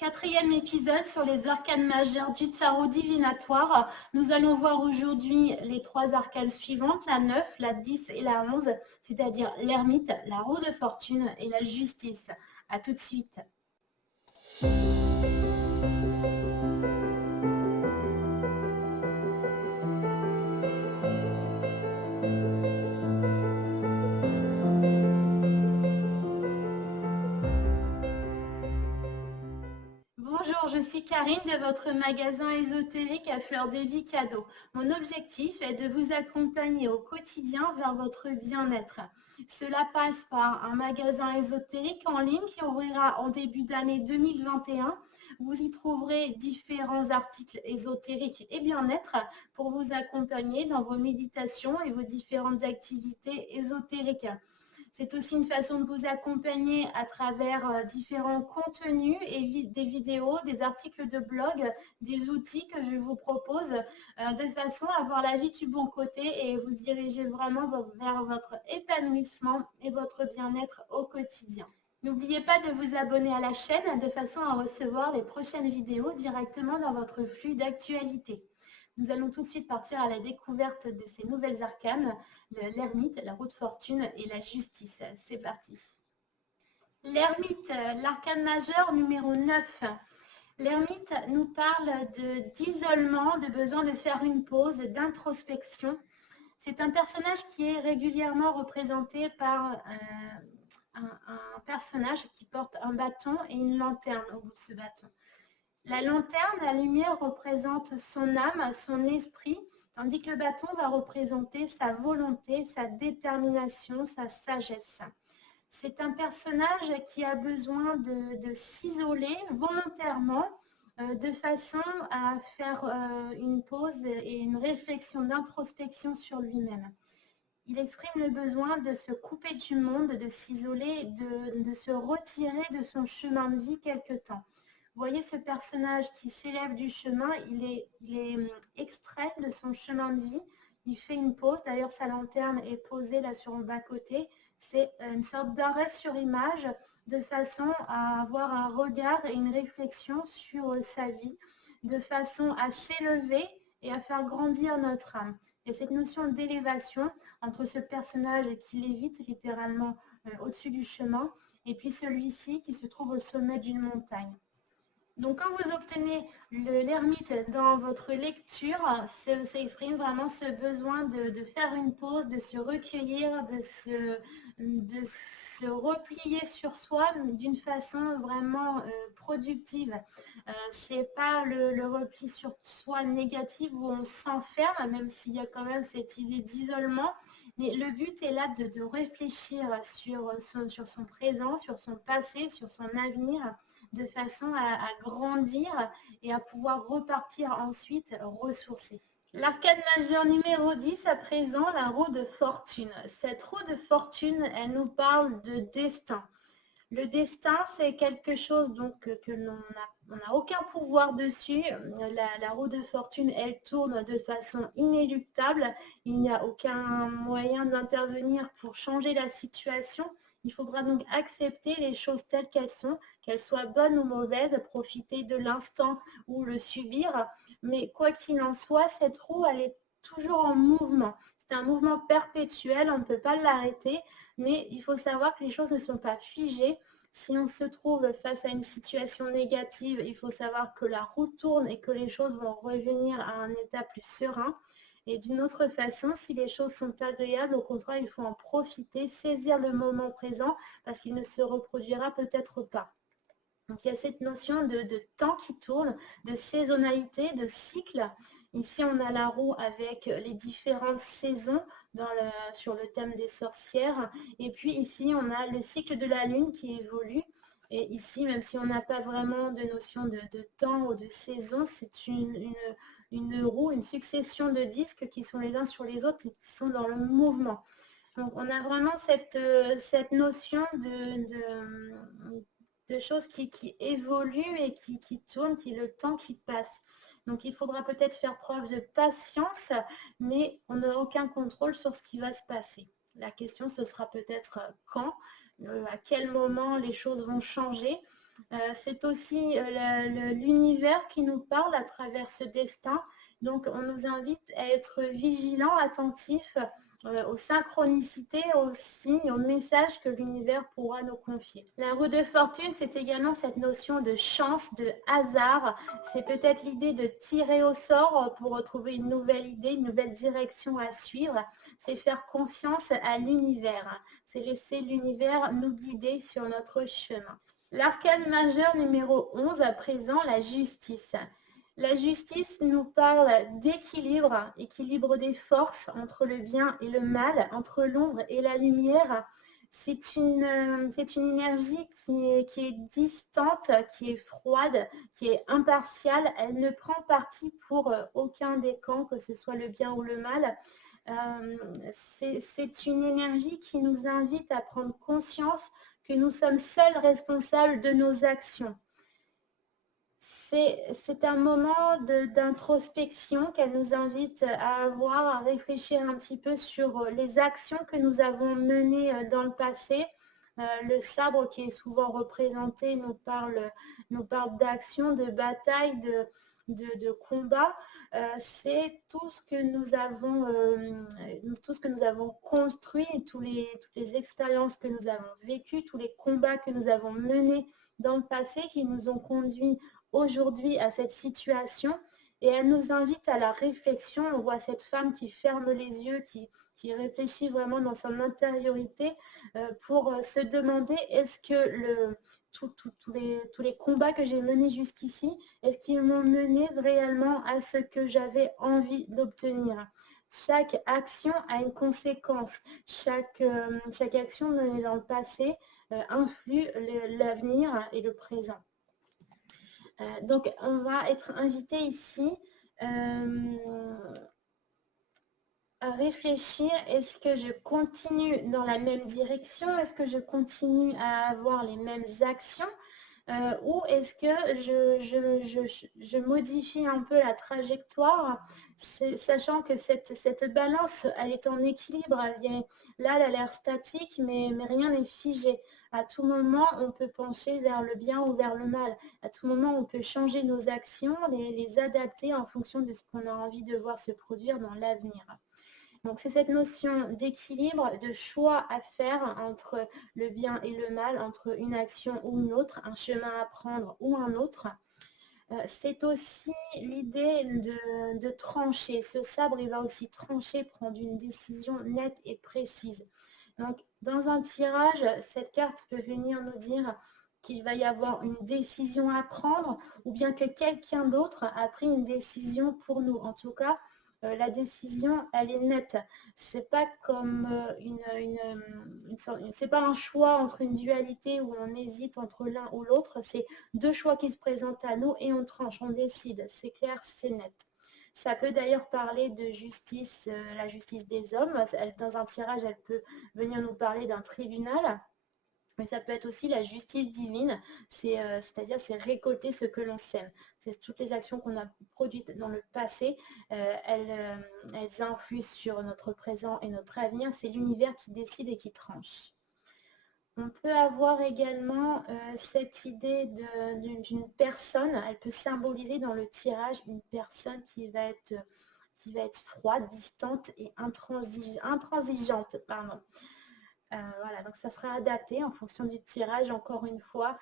Quatrième épisode sur les arcanes majeures du tarot divinatoire. Nous allons voir aujourd'hui les trois arcanes suivantes, la 9, la 10 et la 11, c'est-à-dire l'ermite, la roue de fortune et la justice. À tout de suite. Bonjour, je suis Karine de votre magasin ésotérique à Fleur de Vie Cadeau. Mon objectif est de vous accompagner au quotidien vers votre bien-être. Cela passe par un magasin ésotérique en ligne qui ouvrira en début d'année 2021. Vous y trouverez différents articles ésotériques et bien-être pour vous accompagner dans vos méditations et vos différentes activités ésotériques. C'est aussi une façon de vous accompagner à travers différents contenus et des vidéos, des articles de blog, des outils que je vous propose de façon à avoir la vie du bon côté et vous diriger vraiment vers votre épanouissement et votre bien-être au quotidien. N'oubliez pas de vous abonner à la chaîne de façon à recevoir les prochaines vidéos directement dans votre flux d'actualité. Nous allons tout de suite partir à la découverte de ces nouvelles arcanes, l'ermite, la roue de fortune et la justice. C'est parti. L'ermite, l'arcane majeur numéro 9. L'ermite nous parle d'isolement, de besoin de faire une pause, d'introspection. C'est un personnage qui est régulièrement représenté par un personnage qui porte un bâton et une lanterne au bout de ce bâton. La lanterne, la lumière représente son âme, son esprit, tandis que le bâton va représenter sa volonté, sa détermination, sa sagesse. C'est un personnage qui a besoin de s'isoler volontairement de façon à faire une pause et une réflexion d'introspection sur lui-même. Il exprime le besoin de se couper du monde, de s'isoler, de se retirer de son chemin de vie quelque temps. Vous voyez ce personnage qui s'élève du chemin, il est extrait de son chemin de vie, il fait une pause, d'ailleurs sa lanterne est posée là sur le bas-côté, c'est une sorte d'arrêt sur image de façon à avoir un regard et une réflexion sur sa vie, de façon à s'élever et à faire grandir notre âme. Et cette notion d'élévation entre ce personnage qui lévite littéralement au-dessus du chemin et puis celui-ci qui se trouve au sommet d'une montagne. Donc quand vous obtenez l'ermite dans votre lecture, ça exprime vraiment ce besoin de faire une pause, de se recueillir, de se replier sur soi d'une façon vraiment productive. C'est pas le repli sur soi négatif où on s'enferme, même s'il y a quand même cette idée d'isolement. Mais le but est là de réfléchir sur son présent, sur son passé, sur son avenir, de façon à grandir et à pouvoir repartir ensuite ressourcé. L'arcane majeur numéro 10 à présent, la roue de fortune. Cette roue de fortune, elle nous parle de destin. Le destin, c'est quelque chose donc que on n'a aucun pouvoir dessus. La roue de fortune, elle tourne de façon inéluctable. Il n'y a aucun moyen d'intervenir pour changer la situation. Il faudra donc accepter les choses telles qu'elles soient bonnes ou mauvaises, profiter de l'instant ou le subir. Mais quoi qu'il en soit, cette roue, elle est toujours en mouvement. C'est un mouvement perpétuel, on ne peut pas l'arrêter, mais il faut savoir que les choses ne sont pas figées. Si on se trouve face à une situation négative, il faut savoir que la roue tourne et que les choses vont revenir à un état plus serein. Et d'une autre façon, si les choses sont agréables, au contraire, il faut en profiter, saisir le moment présent parce qu'il ne se reproduira peut-être pas. Donc il y a cette notion de temps qui tourne, de saisonnalité, de cycle. Ici, on a la roue avec les différentes saisons sur le thème des sorcières. Et puis ici, on a le cycle de la lune qui évolue. Et ici, même si on n'a pas vraiment de notion de temps ou de saison, c'est une roue, une succession de disques qui sont les uns sur les autres et qui sont dans le mouvement. Donc on a vraiment cette notion de choses qui évoluent et qui tournent, qui est le temps qui passe. Donc il faudra peut-être faire preuve de patience, mais on n'a aucun contrôle sur ce qui va se passer. La question, ce sera peut-être quand, à quel moment les choses vont changer. C'est aussi l'univers qui nous parle à travers ce destin. Donc, on nous invite à être vigilants, attentifs aux synchronicités, aux signes, aux messages que l'univers pourra nous confier. La roue de fortune, c'est également cette notion de chance, de hasard. C'est peut-être l'idée de tirer au sort pour retrouver une nouvelle idée, une nouvelle direction à suivre. C'est faire confiance à l'univers. C'est laisser l'univers nous guider sur notre chemin. L'arcane majeur numéro 11, à présent, la justice. La justice nous parle d'équilibre, équilibre des forces entre le bien et le mal, entre l'ombre et la lumière. C'est une énergie qui est distante, qui est froide, qui est impartiale. Elle ne prend parti pour aucun des camps, que ce soit le bien ou le mal. C'est une énergie qui nous invite à prendre conscience que nous sommes seuls responsables de nos actions. C'est un moment d'introspection qu'elle nous invite à avoir, à réfléchir un petit peu sur les actions que nous avons menées dans le passé. Le sabre qui est souvent représenté nous parle d'action, de bataille, de combat. C'est tout ce que nous avons construit, toutes les expériences que nous avons vécues, tous les combats que nous avons menés dans le passé qui nous ont conduits aujourd'hui à cette situation, et elle nous invite à la réflexion. On voit cette femme qui ferme les yeux, qui réfléchit vraiment dans son intériorité pour se demander est-ce que tous les combats que j'ai menés jusqu'ici, est-ce qu'ils m'ont mené réellement à ce que j'avais envie d'obtenir? Chaque action a une conséquence. Chaque action menée dans le passé influe l'avenir et le présent. Donc, on va être invité ici à réfléchir, est-ce que je continue dans la même direction? Est-ce que je continue à avoir les mêmes actions? Ou est-ce que je modifie un peu la trajectoire, sachant que cette balance, elle est en équilibre. Là, elle a l'air statique, mais rien n'est figé. À tout moment, on peut pencher vers le bien ou vers le mal. À tout moment, on peut changer nos actions, les adapter en fonction de ce qu'on a envie de voir se produire dans l'avenir. Donc, c'est cette notion d'équilibre, de choix à faire entre le bien et le mal, entre une action ou une autre, un chemin à prendre ou un autre. C'est aussi l'idée de trancher. Ce sabre, il va aussi trancher, prendre une décision nette et précise. Donc, dans un tirage, cette carte peut venir nous dire qu'il va y avoir une décision à prendre ou bien que quelqu'un d'autre a pris une décision pour nous. En tout cas, la décision, elle est nette. C'est pas comme c'est pas un choix entre une dualité où on hésite entre l'un ou l'autre. C'est deux choix qui se présentent à nous et on tranche, on décide. C'est clair, c'est net. Ça peut d'ailleurs parler de justice, la justice des hommes. Dans un tirage, elle peut venir nous parler d'un tribunal. Mais ça peut être aussi la justice divine, c'est-à-dire c'est récolter ce que l'on sème. C'est toutes les actions qu'on a produites dans le passé, elles influent sur notre présent et notre avenir. C'est l'univers qui décide et qui tranche. On peut avoir également cette idée d'une personne, elle peut symboliser dans le tirage une personne qui va être froide, distante et intransigeante. Pardon. Voilà, donc ça sera adapté en fonction du tirage. Encore une fois,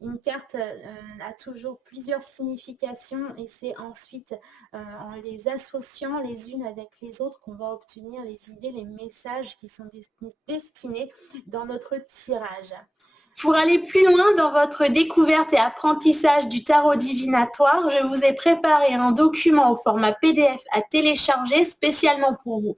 une carte a toujours plusieurs significations et c'est ensuite en les associant les unes avec les autres qu'on va obtenir les idées, les messages qui sont destinés dans notre tirage. Pour aller plus loin dans votre découverte et apprentissage du tarot divinatoire, je vous ai préparé un document au format PDF à télécharger spécialement pour vous.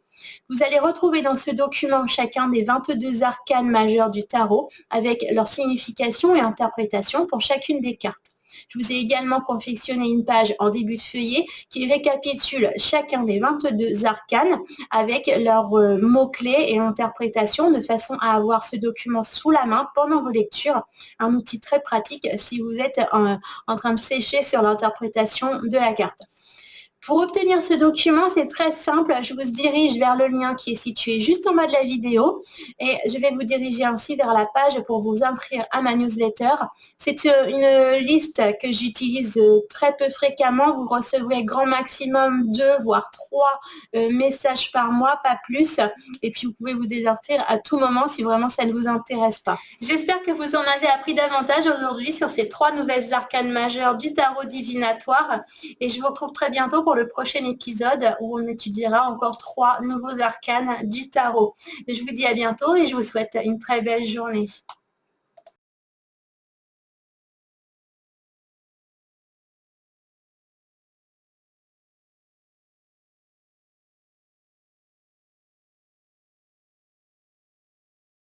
Vous allez retrouver dans ce document chacun des 22 arcanes majeures du tarot avec leur signification et interprétation pour chacune des cartes. Je vous ai également confectionné une page en début de feuillet qui récapitule chacun des 22 arcanes avec leurs mots-clés et interprétations de façon à avoir ce document sous la main pendant vos lectures. Un outil très pratique si vous êtes en train de sécher sur l'interprétation de la carte. Pour obtenir ce document, c'est très simple. Je vous dirige vers le lien qui est situé juste en bas de la vidéo et je vais vous diriger ainsi vers la page pour vous inscrire à ma newsletter. C'est une liste que j'utilise très peu fréquemment. Vous recevrez grand maximum 2 voire 3 messages par mois, pas plus. Et puis, vous pouvez vous désinscrire à tout moment si vraiment ça ne vous intéresse pas. J'espère que vous en avez appris davantage aujourd'hui sur ces 3 nouvelles arcanes majeures du tarot divinatoire. Et je vous retrouve très bientôt pour le prochain épisode où on étudiera encore 3 nouveaux arcanes du tarot. Je vous dis à bientôt et je vous souhaite une très belle journée.